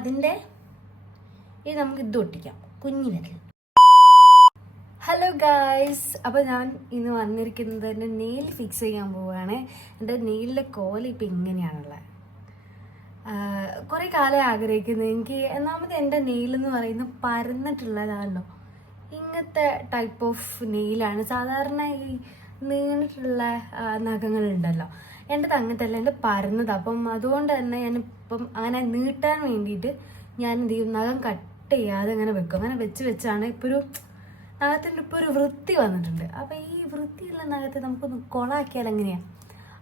അതിന്റെ ഇത് നമുക്ക് ഇത് ഒട്ടിക്കാം. കുഞ്ഞു ഹലോ ഗായ്സ് അപ്പോൾ ഞാൻ ഇന്ന് വന്നിരിക്കുന്നത് എന്റെ നെയിൽ ഫിക്സ് ചെയ്യാൻ പോവുകയാണ്. എന്റെ നെയിലിന്റെ കോല ഇപ്പം ഇങ്ങനെയാണുള്ളത്. കുറേ കാലം ആഗ്രഹിക്കുന്നത് എനിക്ക് ഒന്നാമത് എന്റെ നെയിൽ എന്ന് പറയുന്നത് പരന്നിട്ടുള്ളതാണല്ലോ. ഇങ്ങനത്തെ ടൈപ്പ് ഓഫ് നെയിലാണ് സാധാരണ ഈ നീണ്ടിട്ടുള്ള നഖങ്ങളുണ്ടല്ലോ. എന്റെത് അങ്ങനത്തെ എന്റെ പരന്നത്. അപ്പം അതുകൊണ്ട് തന്നെ ഞാനിപ്പം അങ്ങനെ നീട്ടാൻ വേണ്ടിയിട്ട് ഞാൻ എന്ത് ചെയ്യും? നഖം കട്ട് ചെയ്യാതെ അങ്ങനെ വെക്കും. അങ്ങനെ വെച്ച് വെച്ചാണ് ഇപ്പോൾ ഒരു നഖത്തിന്റെ ഇപ്പോൾ ഒരു വൃത്തി വന്നിട്ടുണ്ട്. അപ്പോൾ ഈ വൃത്തിയുള്ള നഖത്തെ നമുക്കൊന്ന് കൊളാക്കിയാൽ എങ്ങനെയാണ്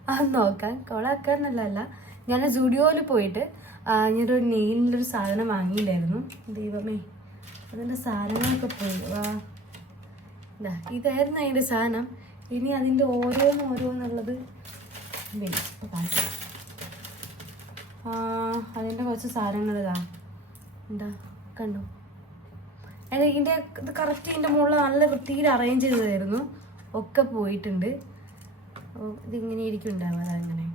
അത് നോക്കാം. കൊളാക്കാന്നല്ല ഞാൻ സ്റ്റുഡിയോയിൽ പോയിട്ട് ഞാനൊരു ഒരു സാധനം വാങ്ങിയില്ലായിരുന്നു. ദൈവമേ അതിന്റെ സാധനങ്ങളൊക്കെ പോയി. വാ. ഇതാ ഇതായിരുന്നു അതിന്റെ സാധനം. ഇനി അതിന്റെ ഓരോന്ന് ഓരോന്നുള്ളത് അതിന്റെ കുറച്ച് സാധനങ്ങൾ ഇതാ. എന്താ? കണ്ടു? അതായത് ഇതിന്റെ ഇത് കറക്റ്റ് ഇതിന്റെ മുകളിൽ നല്ല വൃത്തിയിൽ അറേഞ്ച് ചെയ്തതായിരുന്നു. ഒക്കെ പോയിട്ടുണ്ട്. ഇതിങ്ങനെ ഇരിക്കും ഉണ്ടാവുക അതങ്ങനെ.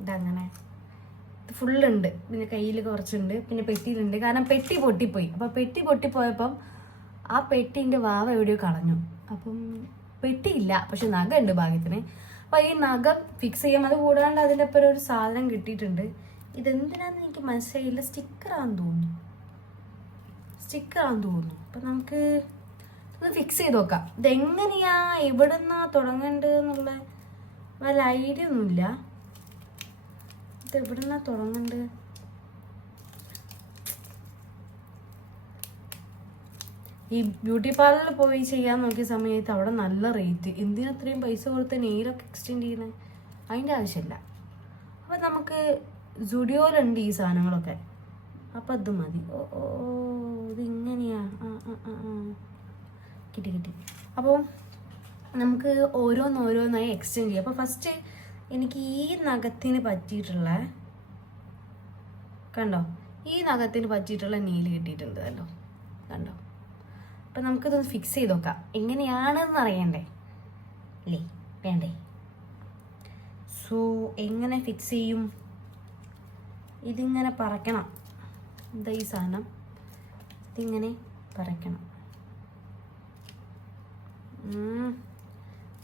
ഇതങ്ങനെ. ഇത് ഫുള്ളുണ്ട് പിന്നെ കയ്യിൽ കുറച്ചുണ്ട്. പിന്നെ പെട്ടിയിലുണ്ട്. കാരണം പെട്ടി പൊട്ടിപ്പോയി. അപ്പോൾ പെട്ടി പൊട്ടിപ്പോയപ്പം ആ പെട്ടിന്റെ വാവ എവിടെയോ കളഞ്ഞു. അപ്പം പെട്ടിയില്ല പക്ഷെ നഗ ഉണ്ട് ഭാഗ്യത്തിന്. അപ്പോൾ ഈ നഖം ഫിക്സ് ചെയ്യാം അത് കൂടാണ്ട് അതിന്റെ ഒപ്പം ഒരു സാധനം കിട്ടിയിട്ടുണ്ട്. ഇതെന്തിനാന്ന് എനിക്ക് മനസ്സിലായില്ല. സ്റ്റിക്കറാന്ന് തോന്നുന്നു. സ്റ്റിക്കറാന്ന് തോന്നുന്നു. അപ്പം നമുക്ക് ഇത് ഫിക്സ് ചെയ്ത് നോക്കാം. ഇതെങ്ങനെയാ എവിടെ നിന്നാ തുടങ്ങേണ്ടത് എന്നുള്ള വല്ല ഐഡിയ ഒന്നുമില്ല. ഇത് എവിടെ നിന്നാ തുടങ്ങേണ്ടത് ഈ ബ്യൂട്ടി പാർലറിൽ പോയി ചെയ്യാൻ നോക്കിയ സമയത്ത് അവിടെ നല്ല റേറ്റ് എന്തിനാ അത്രയും പൈസ കൊടുത്ത് നെയിലൊക്കെ എക്സ്റ്റെൻഡ് ചെയ്യുന്നത് അതിന്റെ ആവശ്യമില്ല അപ്പം നമുക്ക് സുഡിയോയിലുണ്ട് ഈ സാധനങ്ങളൊക്കെ. അപ്പം അത് മതി. ഓ ഓ ഇതിങ്ങനെയാ? ഇത് ഇങ്ങനെയാ ആ ആ. കിട്ടി കിട്ടി. അപ്പോൾ നമുക്ക് ഓരോന്നോരോന്നായി എക്സ്റ്റെൻഡ് ചെയ്യാം. അപ്പോൾ ഫസ്റ്റ് എനിക്ക് ഈ നഖത്തിന് പറ്റിയിട്ടുള്ള കണ്ടോ? ഈ നഖത്തിന് പറ്റിയിട്ടുള്ള നീൽ കിട്ടിയിട്ടുണ്ട് കണ്ടോ? കണ്ടോ? അപ്പം നമുക്കിതൊന്ന് ഫിക്സ് ചെയ്ത് നോക്കാം. എങ്ങനെയാണെന്ന് അറിയണ്ടേ? അല്ലേ വേണ്ടേ? സോ എങ്ങനെ ഫിക്സ് ചെയ്യും? ഇതിങ്ങനെ പറക്കണം. എന്താ ഈ സാധനം. ഇതിങ്ങനെ പറക്കണം.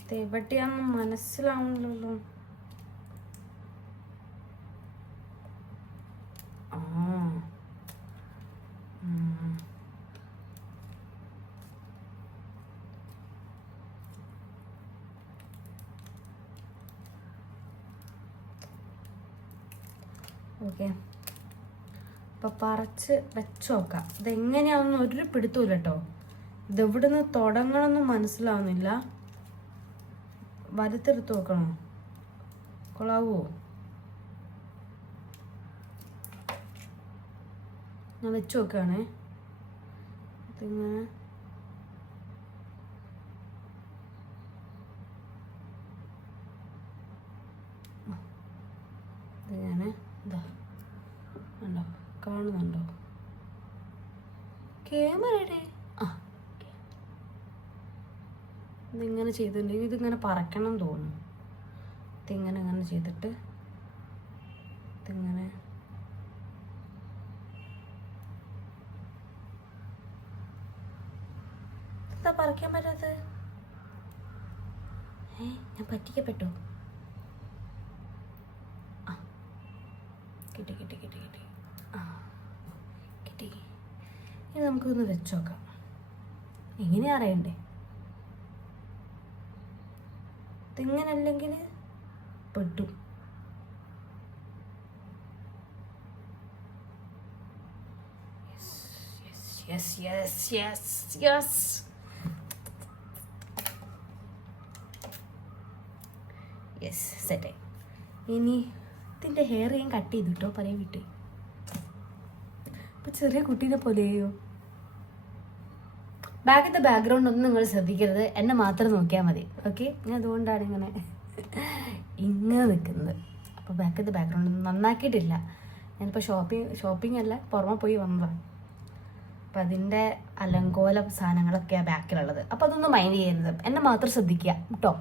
ഇത് എവിടെയാണെന്ന് മനസ്സിലാവുന്നില്ലല്ലോ ആ ഉം. ഓക്കെ അപ്പോൾ പറിച്ച് വെച്ച് നോക്കാം. ഇതെങ്ങനെയാണെന്ന് ഒരു പിടുത്തമില്ല കേട്ടോ ഇതെവിടുന്ന് തുടങ്ങണമെന്ന് മനസ്സിലാവുന്നില്ല. വലുത്തെടുത്ത് നോക്കണോ? കൊളാവോ? ഞാൻ വെച്ച് നോക്കുകയാണേ ഇതിങ്ങനെ ഇത് ഞാൻ ഇതാ ഉണ്ടോ കാണുന്നുണ്ടോ? ക്യാമറയുടെ ഇതിങ്ങനെ ചെയ്തിട്ടുണ്ടെങ്കിൽ ഇതിങ്ങനെ പറക്കണം തോന്നുന്നു. ഇതിങ്ങനെ ഇങ്ങനെ ചെയ്തിട്ട് ഇതിങ്ങനെ പറിക്കാൻ പറ്റാത്തത്? ഏ ഞാൻ പറ്റിക്കപ്പെട്ടോ. ആ കിട്ടി കിട്ടി കിട്ടി കിട്ടി. കിട്ടി. ഇനി നമുക്കൊന്ന് വെച്ച് നോക്കാം. എങ്ങനെയാ അറിയണ്ടേ? ഇതിങ്ങനെ അല്ലെങ്കിൽ പെട്ടു yes yes yes yes yes ഇനി ഇതിന്റെ ഹെയർ ഞാൻ കട്ട് ചെയ്തു കേട്ടോ പറയാൻ ഇപ്പൊ ചെറിയ കുട്ടീനെ പോലെയോ ബാക്കിത്തെ ബാക്ക്ഗ്രൗണ്ട് ഒന്നും നിങ്ങൾ ശ്രദ്ധിക്കരുത്. എന്നെ മാത്രം നോക്കിയാൽ മതി. ഓക്കെ ഞാൻ അതുകൊണ്ടാണ് ഇങ്ങനെ ഇങ്ങനെ നിൽക്കുന്നത് അപ്പോൾ ബാക്കിന്റെ ബാക്ക്ഗ്രൗണ്ട് നന്നാക്കിയിട്ടില്ല. ഞാനിപ്പോൾ ഷോപ്പിംഗ് ഷോപ്പിംഗ് അല്ല പുറമെ പോയി വന്നതാണ് അപ്പം അതിന്റെ അലങ്കോല സാധനങ്ങളൊക്കെയാണ് ബാക്കിലുള്ളത് അപ്പം അതൊന്നും മൈൻഡ് ചെയ്യരുത്. എന്നെ മാത്രം ശ്രദ്ധിക്കുക. കേട്ടോ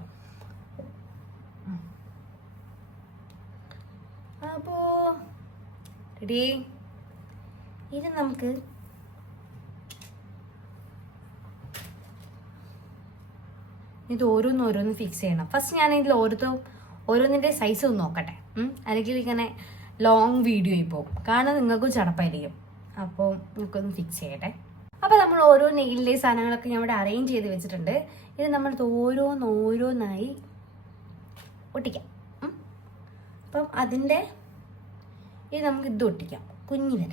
അപ്പോൾ റെഡി ഇനി നമുക്ക് ഇത് ഓരോന്ന് ഓരോന്ന് ഫിക്സ് ചെയ്യണം. ഫസ്റ്റ് ഞാൻ ഇതിൽ ഓരോരോ ഓരോന്നിന്റെ സൈസ് ഒന്ന് നോക്കട്ടെ. അല്ലെങ്കിൽ ഇങ്ങനെ ലോങ് വീഡിയോ പോകും. കാരണം നിങ്ങൾക്കും ചടപ്പായിരിക്കും. അപ്പോൾ നമുക്കൊന്ന് ഫിക്സ് ചെയ്യട്ടെ. അപ്പോൾ നമ്മൾ ഓരോ നെയിലിലെ സാധനങ്ങളൊക്കെ ഞാൻ ഇവിടെ അറേഞ്ച് ചെയ്ത് വെച്ചിട്ടുണ്ട്. ഇത് നമ്മൾ ഓരോന്ന് ഓരോന്നായി ഒട്ടിക്കാം? അപ്പം അതിന്റെ ഇത് നമുക്ക് ഇത് ഒട്ടിക്കാം. കുഞ്ഞിനെ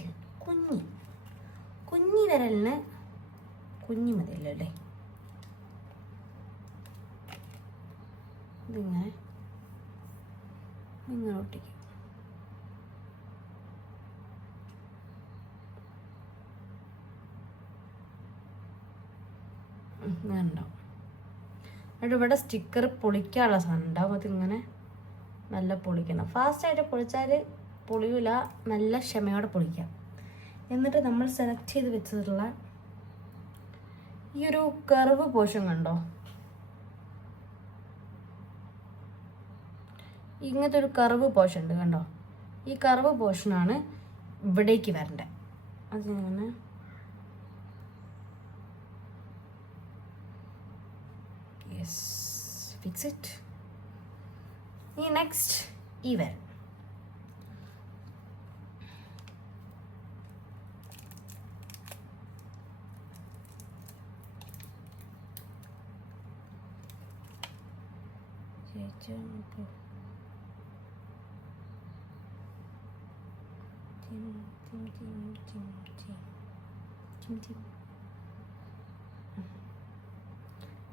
കുഞ്ഞി വിരലിന് കുഞ്ഞി മതിയല്ലോ അല്ലേ? ഇതിങ്ങനെ ഇങ്ങനെ ഒട്ടിക്കും ഇവിടെ സ്റ്റിക്കർ പൊളിക്കാനുള്ള സാധനം ഉണ്ടാവും അതിങ്ങനെ നല്ല പൊളിക്കണം. ഫാസ്റ്റായിട്ട് പൊളിച്ചാൽ പൊളിയൂല. നല്ല ക്ഷമയോടെ പൊളിക്കാം. എന്നിട്ട് നമ്മൾ സെലക്ട് ചെയ്ത് വെച്ചിട്ടുള്ള ഈ ഒരു കർവ് പോഷൻ കണ്ടോ? ഇങ്ങനത്തെ ഒരു കർവ് പോഷൻ ഉണ്ട് കണ്ടോ? ഈ കർവ് പോർഷനാണ് ഇവിടേക്ക് വരണ്ടേ. ഞാൻ യെസ് ഫിക്സ് ഇറ്റ് ഈ നെക്സ്റ്റ് ഈ നമുക്ക് ടിം, ടിം, ടിം, ടിം, ടിം. ടിം.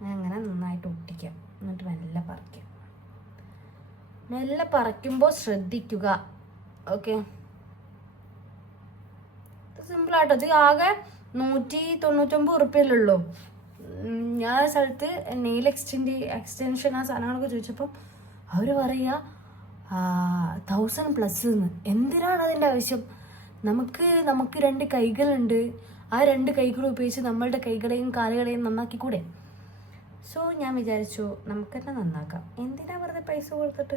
അങ്ങനെ നന്നായിട്ട് ഒട്ടിക്കാം. എന്നിട്ട് മെല്ലെ പറിക്കാം. മെല്ലെ പറിക്കുമ്പോൾ ശ്രദ്ധിക്കുക. ഓക്കെ സിമ്പിളാട്ടോ ഇത് ആകെ നൂറ്റി തൊണ്ണൂറ്റൊമ്പത് ഉറുപ്പ്യല്ലുള്ളൂ ഞാൻ സ്ഥലത്ത് നെയിൽ എക്സ്റ്റെൻഡ് എക്സ്റ്റെൻഷൻ ആ സാധനങ്ങളൊക്കെ ചോദിച്ചപ്പം അവർ പറയുക തൗസൻഡ് പ്ലസ് എന്ന് എന്തിനാണ് അതിന്റെ ആവശ്യം? നമുക്ക് നമുക്ക് രണ്ട് കൈകളുണ്ട്. ആ രണ്ട് കൈകൾ ഉപയോഗിച്ച് നമ്മളുടെ കൈകളെയും കാലുകളെയും നന്നാക്കിക്കൂടെ? സോ ഞാൻ വിചാരിച്ചു നമുക്ക് തന്നെ നന്നാക്കാം. എന്തിനാ വെറുതെ പൈസ കൊടുത്തിട്ട്?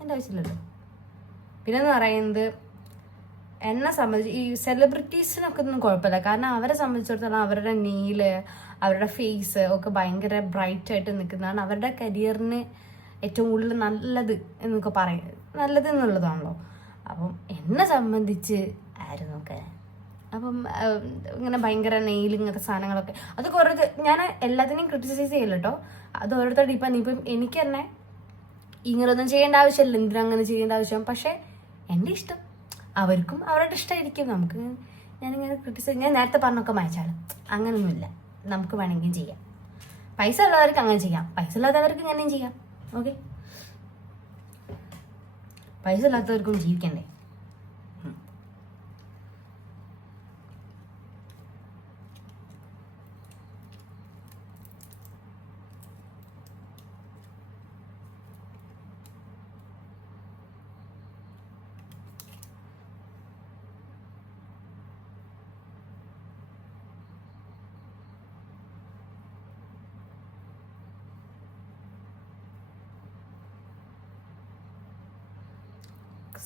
എന്റെ ആവശ്യമില്ലല്ലോ. പിന്നെ പറയുന്നത് എന്നെ സംബന്ധിച്ച് ഈ സെലിബ്രിറ്റീസിനൊക്കെ ഒന്നും കുഴപ്പമില്ല. കാരണം അവരെ സംബന്ധിച്ചിടത്തോളം അവരുടെ നീൽ അവരുടെ ഫേസ് ഒക്കെ ഭയങ്കര ബ്രൈറ്റ് ആയിട്ട് നിൽക്കുന്നതാണ് അവരുടെ കരിയറിന് ഏറ്റവും കൂടുതൽ നല്ലത് എന്നൊക്കെ പറയും നല്ലത് എന്നുള്ളതാണല്ലോ. അപ്പം എന്നെ സംബന്ധിച്ച് ആയിരുന്നു നോക്കാൻ അപ്പം ഇങ്ങനെ ഭയങ്കര നെയിൽ ഇങ്ങനത്തെ സാധനങ്ങളൊക്കെ. അത് കുറേ ഞാൻ എല്ലാത്തിനെയും ക്രിറ്റിസൈസ് ചെയ്യില്ല കേട്ടോ അത് ഓരോരുത്തരുടെ ഇപ്പം ഇപ്പം എനിക്ക് തന്നെ ഇങ്ങനൊന്നും ചെയ്യേണ്ട ആവശ്യമില്ല എന്തിനും അങ്ങനെ ചെയ്യേണ്ട ആവശ്യം. പക്ഷേ എന്റെ ഇഷ്ടം അവർക്കും അവരുടെ ഇഷ്ടമായിരിക്കും നമുക്ക് ഞാനിങ്ങനെ ക്രിട്ടിസൈസ് ഞാൻ നേരത്തെ പറഞ്ഞൊക്കെ മായച്ചാണ് അങ്ങനെയൊന്നുമില്ല നമുക്ക് വേണമെങ്കിൽ ചെയ്യാം. പൈസ ഉള്ളവർക്ക് അങ്ങനെ ചെയ്യാം. പൈസ ഇല്ലാത്തവർക്ക് ഇങ്ങനെയും ചെയ്യാം. ഓക്കെ പൈസ ഇല്ലാത്തവർക്കും ജീവിക്കണ്ടേ?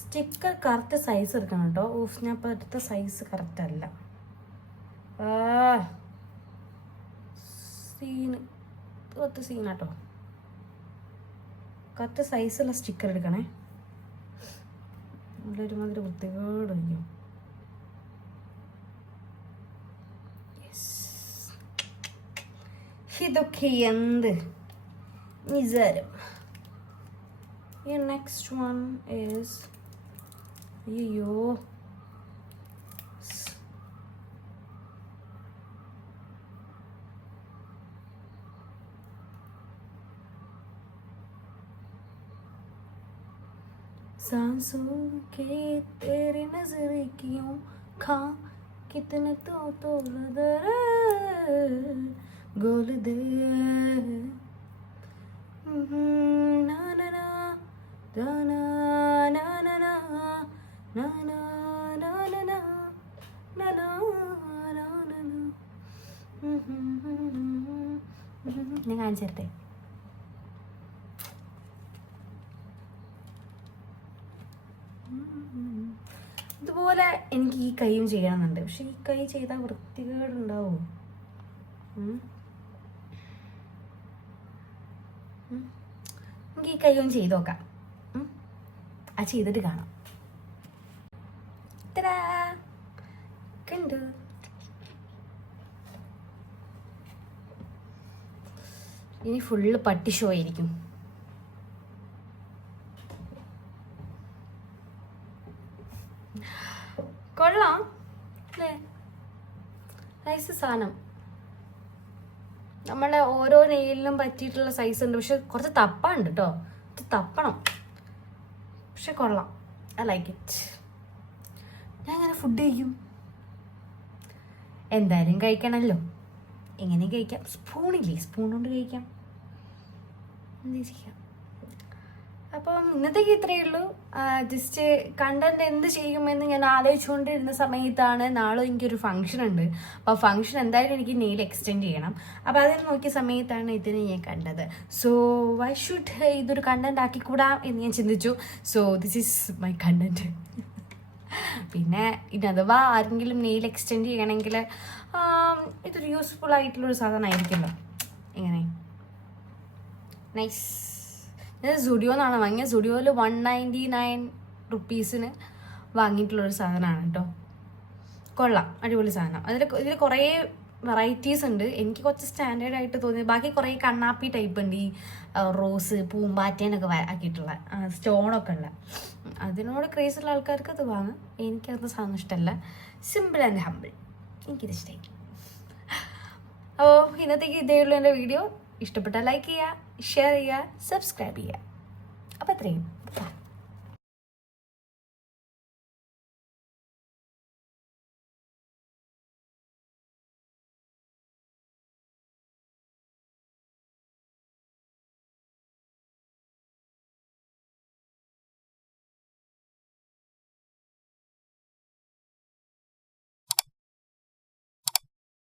സ്റ്റിക്കർ കറക്റ്റ് സൈസ് എടുക്കണം കേട്ടോ. ഊഫ് ഞാൻ എടുത്ത സൈസ് കറക്റ്റ് അല്ല. സീന് ഒത്ത സീനാട്ടോ കറക്റ്റ് സൈസുള്ള സ്റ്റിക്കർ എടുക്കണേ. നല്ലൊരുമാതിരി വൃത്തികേട് വയ്ക്കും ഇതൊക്കെ എന്ത്? നിസാരം. നെക്സ്റ്റ് വൺ ഈസ് అయ్యో सांसों के तेरे नजरियों खा कितने तो तोड़ दर गोल दे ഞാൻ കാണിച്ചേരട്ടെ ഇതുപോലെ എനിക്ക് ഈ കൈയും ചെയ്യണമെന്നുണ്ട്. പക്ഷെ ഈ കൈ ചെയ്താൽ വൃത്തികേടുണ്ടാവും? എനിക്ക് ഈ കൈയും ചെയ്ത് നോക്കാം. ആ ചെയ്തിട്ട് കാണാം. കണ്ടു. ഇനി ഫുള്ള് പട്ടി ഷോ ആയിരിക്കും. കൊള്ളാം. അല്ലേ? സാധനം. നമ്മളെ ഓരോ നെയിലിനും പറ്റിയിട്ടുള്ള സൈസ് ഉണ്ട്. പക്ഷെ കുറച്ച് തപ്പാണ് കേട്ടോ ഇത് തപ്പണം. പക്ഷെ കൊള്ളാം. ഐ ലൈക്ക് ഇറ്റ് ഞാൻ അങ്ങനെ ഫുഡ് കഴിക്കും? എന്തായാലും കഴിക്കണമല്ലോ എങ്ങനെ കഴിക്കാം? സ്പൂണില്ലേ സ്പൂൺ കൊണ്ട് കഴിക്കാം. അപ്പം ഇന്നത്തേക്ക് ഇത്രയേ ഉള്ളൂ. ജസ്റ്റ് കണ്ടന്റ് എന്ത് ചെയ്യുമെന്ന് ഞാൻ ആലോചിച്ചുകൊണ്ടിരുന്ന സമയത്താണ് നാളെ എനിക്കൊരു ഫംഗ്ഷൻ ഉണ്ട്. അപ്പോൾ ഫംഗ്ഷൻ എന്തായാലും എനിക്ക് നെയിൽ എക്സ്റ്റെൻഡ് ചെയ്യണം. അപ്പോൾ അതിന് നോക്കിയ സമയത്താണ് ഇതിനെ ഞാൻ കണ്ടത്. സോ വൈ ഷുഡ് ഇതൊരു കണ്ടന്റ് ആക്കിക്കൂടാ എന്ന് ഞാൻ ചിന്തിച്ചു. So this is my content പിന്നെ ഇനി അഥവാ ആരെങ്കിലും നെയിൽ എക്സ്റ്റെൻഡ് ചെയ്യണമെങ്കിൽ ഇതൊരു യൂസ്ഫുൾ ആയിട്ടുള്ളൊരു സാധനമായിരിക്കുമല്ലോ. എങ്ങനെ? നൈസ് ഞാൻ സുഡിയോ എന്നാണ് വാങ്ങിയത്. സുഡിയോയിൽ വൺ നയന്റി നയൻ റുപ്പീസിന് വാങ്ങിയിട്ടുള്ളൊരു സാധനമാണ് കേട്ടോ കൊള്ളാം. അടിപൊളി സാധനം. അതിൽ ഇതിൽ കുറേ വെറൈറ്റീസ് ഉണ്ട്. എനിക്ക് കുറച്ച് സ്റ്റാൻഡേർഡ് ആയിട്ട് തോന്നി ബാക്കി കുറേ കണ്ണാപ്പി ടൈപ്പ് ഉണ്ട്. ഈ റോസ് പൂമ്പാറ്റേനൊക്കെ ആക്കിയിട്ടുള്ള സ്റ്റോണൊക്കെ ഉള്ള. അതിനോട് ക്രേസ് ഉള്ള ആൾക്കാർക്ക് അത് വാങ്ങാം. അത് സാധനം ഇഷ്ടമല്ല സിമ്പിൾ ആൻഡ് ഹമ്പിൾ എനിക്കിത് ഇഷ്ടമായി അപ്പോൾ ഇന്നത്തേക്ക് ഇതേ ഉള്ളൂ എന്റെ വീഡിയോ. ഇഷ്ടപ്പെട്ടാൽ ലൈക്ക് ചെയ്യുക ഷെയർ ചെയ്യുക സബ്സ്ക്രൈബ് ചെയ്യുക അപ്പോൾ Bye.